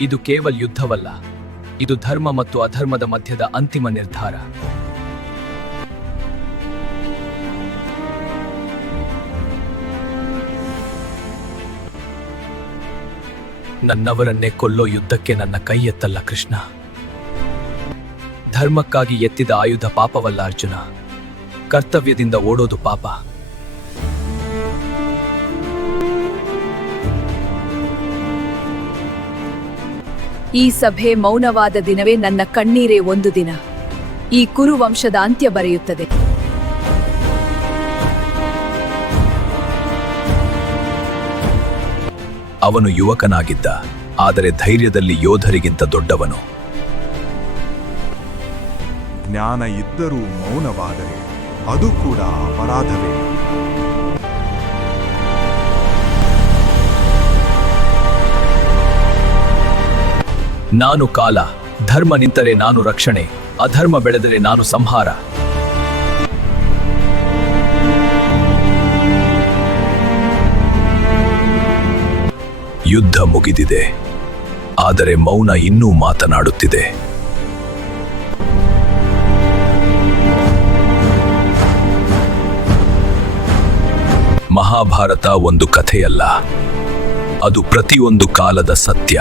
ಇದು ಕೇವಲ ಯುದ್ಧವಲ್ಲ. ಇದು ಧರ್ಮ ಮತ್ತು ಅಧರ್ಮದ ಮಧ್ಯದ ಅಂತಿಮ ನಿರ್ಧಾರ. ನನ್ನವರನ್ನೇ ಕೊಲ್ಲೋ ಯುದ್ಧಕ್ಕೆ ನನ್ನ ಕೈ ಎತ್ತಲ್ಲ ಕೃಷ್ಣ. ಧರ್ಮಕ್ಕಾಗಿ ಎತ್ತಿದ ಆಯುಧ ಪಾಪವಲ್ಲ ಅರ್ಜುನ. ಕರ್ತವ್ಯದಿಂದ ಓಡೋದು ಪಾಪ. ಈ ಸಭೆ ಮೌನವಾದ ದಿನವೇ ನನ್ನ ಕಣ್ಣೀರೇ ಒಂದು ದಿನ. ಈ ಕುರುವಂಶದ ಅಂತ್ಯ ಬರೆಯುತ್ತದೆ. ಅವನು ಯುವಕನಾಗಿದ್ದ ಆದರೆ ಧೈರ್ಯದಲ್ಲಿ ಯೋಧರಿಗಿಂತ ದೊಡ್ಡವನು. ಜ್ಞಾನ ಇದ್ದರೂ ಮೌನವಾದರೆ ಅದು ಕೂಡ ಅಪರಾಧವೇ. ನಾನು ಕಾಲ, ಧರ್ಮ ನಿಂತರೆ ನಾನು ರಕ್ಷಣೆ, ಅಧರ್ಮ ಬೆಳೆದರೆ ನಾನು ಸಂಹಾರ. ಯುದ್ಧ ಮುಗಿದಿದೆ, ಆದರೆ ಮೌನ ಇನ್ನೂ ಮಾತನಾಡುತ್ತಿದೆ. ಮಹಾಭಾರತ ಒಂದು ಕಥೆಯಲ್ಲ, ಅದು ಪ್ರತಿಯೊಂದು ಕಾಲದ ಸತ್ಯ.